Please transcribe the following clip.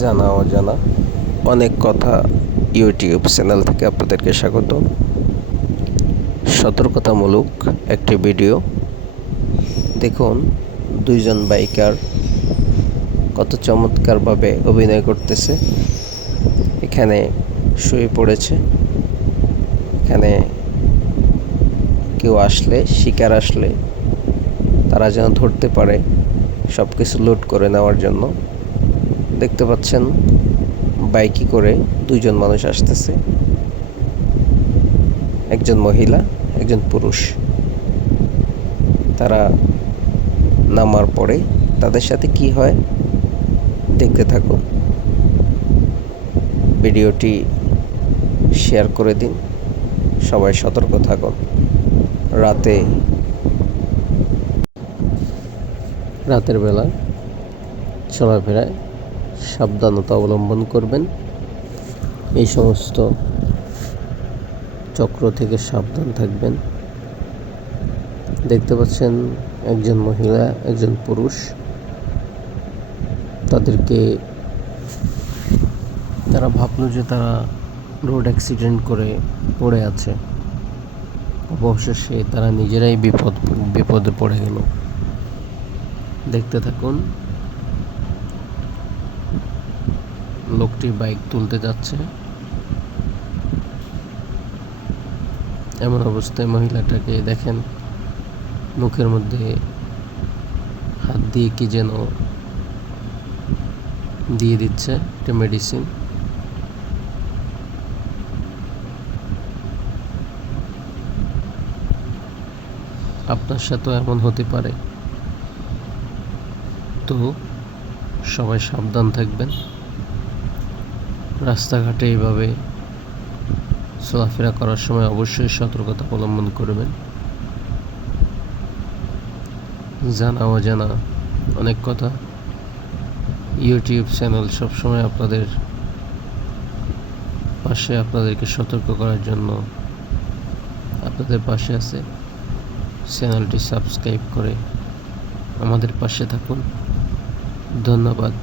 জানা অজানা অনেক কথা ইউটিউব চ্যানেল থেকে আপনাদেরকে স্বাগত। সতর্কতামূলক একটি ভিডিও। দেখুন দুইজন বাইকার কত চমৎকারভাবে অভিনয় করতেছে। এখানে শুয়ে পড়েছে। এখানে কেউ আসলে, শিকার আসলে তারা যেন ধরতে পারে সব কিছু লুট করে নেওয়ার জন্য। দেখতে পাচ্ছেন বাইকে করে দুইজন মানুষ আসতেছে, একজন মহিলা একজন পুরুষ। তারা নামার পরে তাদের সাথে কি হয় দেখতে থাকুন। ভিডিওটি শেয়ার করে দিন, সবাই সতর্ক থাকুন। রাতের বেলা চলাফেরায় সাবধানতা অবলম্বন করবেন। এই সমস্ত চক্র থেকে সাবধান থাকবেন। দেখতে পাচ্ছেন একজন মহিলা একজন পুরুষ। তারা ভাবলো যে তারা রোড অ্যাক্সিডেন্ট করে পড়ে আছে, অবশেষে তারা নিজেরাই বিপদে পড়ে গেল। দেখতে থাকুন। লোকটি বাইক তুলতে যাচ্ছে, এমন অবস্থায় মহিলাটাকে দেখেন মুখের মধ্যে হাত দিয়ে কি যেন দিয়ে দিচ্ছে, একটা মেডিসিন। আপনার সাথেও এমন হতে পারে, তো সবাই সাবধান থাকবেন। রাস্তাঘাটে এইভাবে চলাফেরা করার সময় অবশ্যই সতর্কতা অবলম্বন করবেন। জানা অজানা অনেক কথা ইউটিউব চ্যানেল সবসময় আপনাদের পাশে, আপনাদেরকে সতর্ক করার জন্য আপনাদের পাশে আছে। চ্যানেলটি সাবস্ক্রাইব করে আমাদের পাশে থাকুন। ধন্যবাদ।